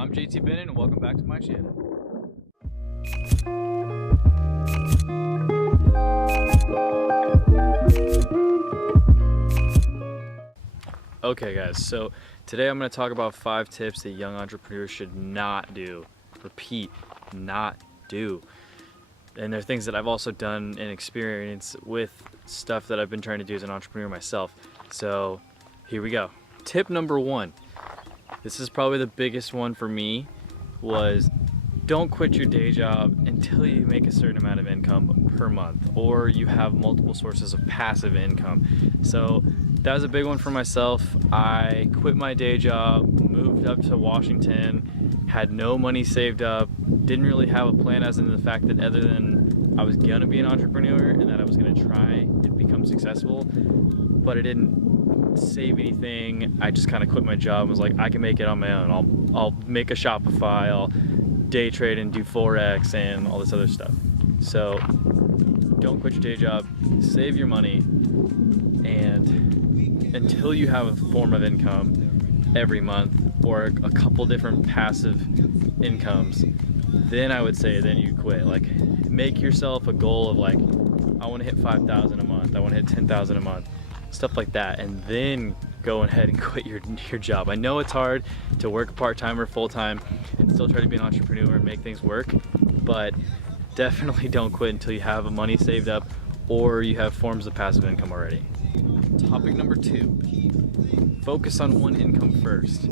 I'm JT Bendon and welcome back to my channel. Okay guys, so today I'm going to talk about 5 tips that young entrepreneurs should not do. Repeat, not do. And they're things that I've also done and experienced with stuff that I've been trying to do as an entrepreneur myself. So here we go. Tip number 1. This is probably the biggest one for me, was don't quit your day job until you make a certain amount of income per month, or you have multiple sources of passive income. So that was a big one for myself. I quit my day job, moved up to Washington, had no money saved up, didn't really have a plan as in the fact that other than I was gonna be an entrepreneur and that I was gonna try and become successful, but I didn't save anything. I just kind of quit my job and was like, I can make it on my own. I'll make a Shopify, I'll day trade and do Forex and all this other stuff. So don't quit your day job, save your money, and until you have a form of income every month or a couple different passive incomes, then I would say then you quit. Like, make yourself a goal of like, I want to hit 5,000 a month, I want to hit 10,000 a month, stuff like that, and then go ahead and quit your job. I know it's hard to work part-time or full-time and still try to be an entrepreneur and make things work, but definitely don't quit until you have money saved up or you have forms of passive income already. Topic number 2, focus on one income first.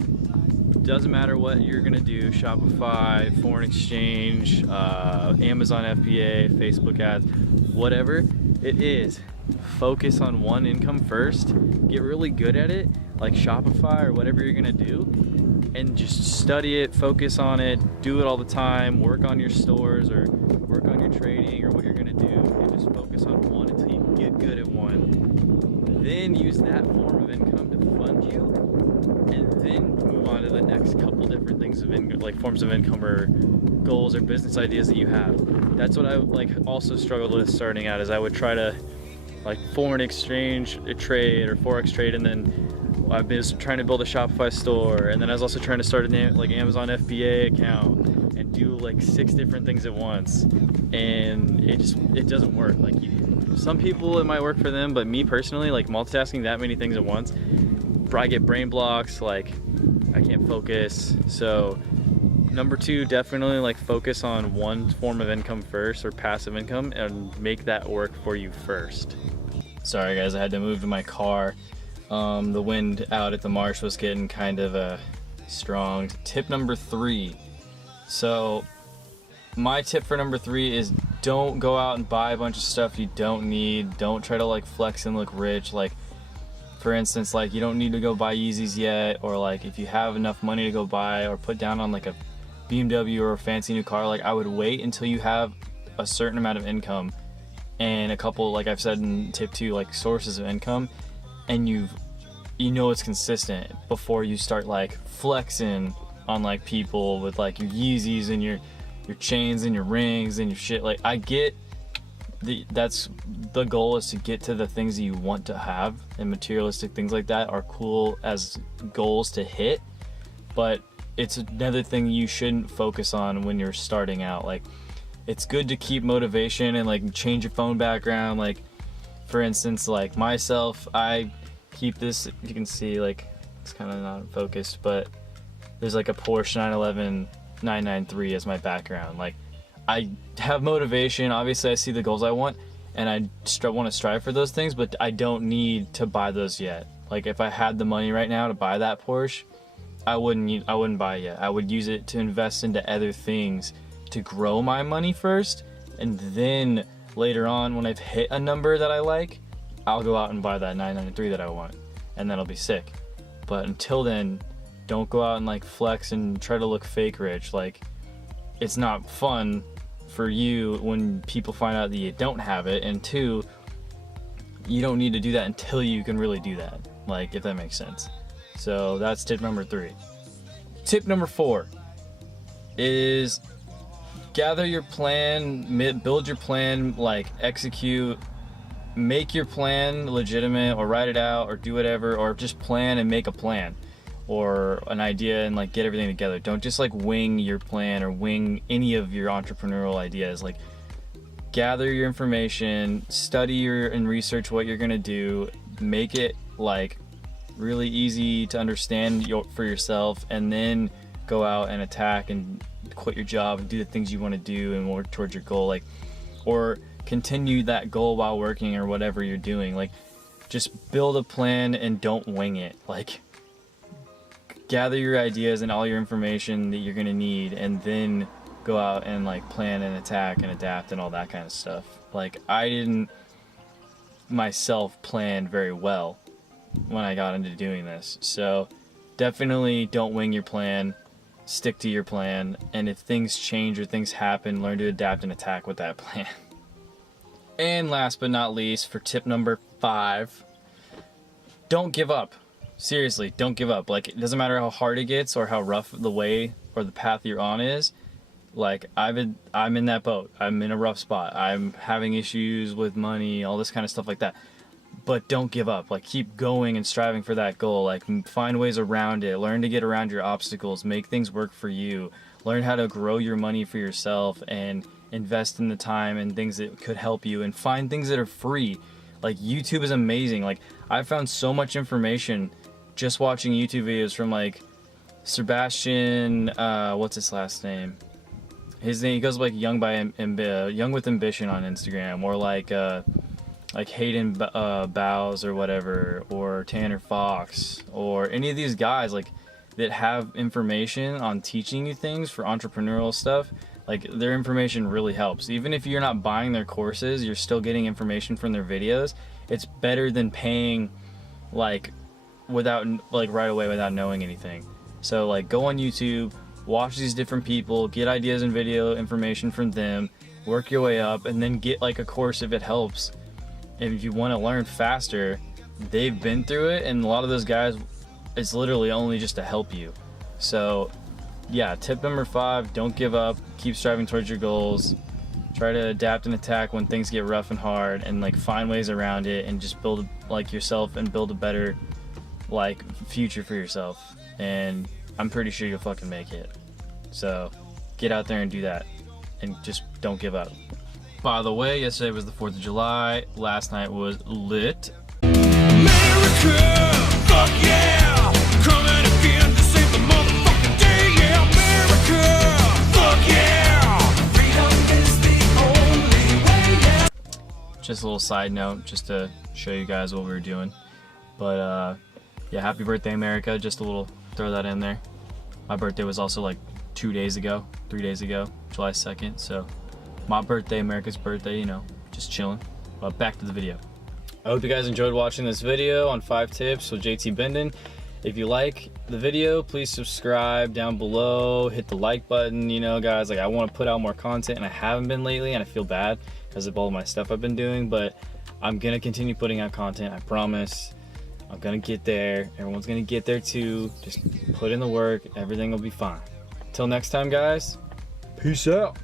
Doesn't matter what you're gonna do, Shopify, foreign exchange, Amazon FBA, Facebook ads, whatever it is, focus on one income first, get really good at it, like Shopify or whatever you're gonna do, and just study it, focus on it, do it all the time, work on your stores or work on your trading or what you're gonna do, and just focus on one until you get good at one. Then use that form of income to fund you, and then move on to the next couple different things of income, like forms of income or goals or business ideas that you have. That's what I like also struggled with starting out, is I would try to like foreign exchange trade or Forex trade, and then I was trying to build a Shopify store, and then I was also trying to start a like Amazon FBA account and do like 6 different things at once, and it doesn't work. Like some people it might work for them, but me personally, like multitasking that many things at once, I get brain blocks, like I can't focus. So number 2, definitely like focus on one form of income first or passive income and make that work for you first. Sorry guys, I had to move to my car. The wind out at the marsh was getting kind of strong. Tip number 3. So my tip for number 3 is don't go out and buy a bunch of stuff you don't need. Don't try to like flex and look rich. Like for instance, like you don't need to go buy Yeezys yet, or like if you have enough money to go buy or put down on like a BMW or a fancy new car, like I would wait until you have a certain amount of income and a couple, like I've said in tip 2, like sources of income, and you know it's consistent before you start like flexing on like people with like your Yeezys and your chains and your rings and your shit. Like I get that's the goal, is to get to the things that you want to have, and materialistic things like that are cool as goals to hit, but it's another thing you shouldn't focus on when you're starting out. Like it's good to keep motivation and like change your phone background. Like for instance, like myself, I keep this, you can see like it's kind of not focused, but there's like a Porsche 911 993 as my background. Like I have motivation, obviously I see the goals I want and I want to strive for those things, but I don't need to buy those yet. Like if I had the money right now to buy that Porsche, I wouldn't buy it yet. I would use it to invest into other things to grow my money first, and then later on when I've hit a number that I like, I'll go out and buy that 993 that I want, and that'll be sick. But until then, don't go out and like flex and try to look fake rich. Like it's not fun for you when people find out that you don't have it, and 2, you don't need to do that until you can really do that, like if that makes sense. So that's tip number 3. Tip number 4 is gather your plan, build your plan, like execute, make your plan legitimate, or write it out or do whatever, or just plan and make a plan. or an idea and like get everything together. Don't just like wing your plan or wing any of your entrepreneurial ideas. Like, gather your information, study and research what you're gonna do, make it like really easy to understand for yourself, and then go out and attack and quit your job and do the things you want to do and work towards your goal, like, or continue that goal while working or whatever you're doing. Like, just build a plan and don't wing it. Like, gather your ideas and all your information that you're gonna need, and then go out and like plan and attack and adapt and all that kind of stuff. Like, I didn't myself plan very well when I got into doing this, so definitely don't wing your plan. Stick to your plan, and if things change or things happen, learn to adapt and attack with that plan. And last but not least, for tip number 5, don't give up. Seriously, don't give up. Like, it doesn't matter how hard it gets or how rough the way or the path you're on is. Like, I'm in that boat. I'm in a rough spot. I'm having issues with money, all this kind of stuff like that. But don't give up. Like, keep going and striving for that goal. Like, find ways around it. Learn to get around your obstacles. Make things work for you. Learn how to grow your money for yourself and invest in the time and things that could help you, and find things that are free. Like, YouTube is amazing. Like, I found so much information just watching YouTube videos from like Sebastian, what's his last name? His name, he goes like Young with Ambition on Instagram, or like Hayden Bows or whatever, or Tanner Fox, or any of these guys like that have information on teaching you things for entrepreneurial stuff. Like, their information really helps. Even if you're not buying their courses, you're still getting information from their videos. It's better than paying like without like right away without knowing anything. So like, go on YouTube, watch these different people, get ideas and video information from them, work your way up, and then get like a course if it helps. And if you want to learn faster, they've been through it, and a lot of those guys, it's literally only just to help you. So yeah, tip number 5, don't give up, keep striving towards your goals, try to adapt and attack when things get rough and hard, and like find ways around it, and just build like yourself and build a better like future for yourself. And I'm pretty sure you'll fucking make it. So get out there and do that, and just don't give up. By the way, yesterday was the 4th of July. Last night was lit. America, fuck yeah! Coming again to save the motherfucking day, yeah! America, fuck yeah! Freedom is the only way, yeah! Just a little side note, just to show you guys what we were doing. But yeah, happy birthday, America. Just a little, throw that in there. My birthday was also like 3 days ago, July 2nd. So my birthday, America's birthday, you know, just chilling. But back to the video. I hope you guys enjoyed watching this video on 5 tips with JT Bendon. If you like the video, please subscribe down below, hit the like button. You know, guys, like, I want to put out more content, and I haven't been lately, and I feel bad because of all my stuff I've been doing, but I'm gonna continue putting out content, I promise. I'm gonna get there. Everyone's gonna get there too. Just put in the work, everything will be fine. Till next time, guys, peace out.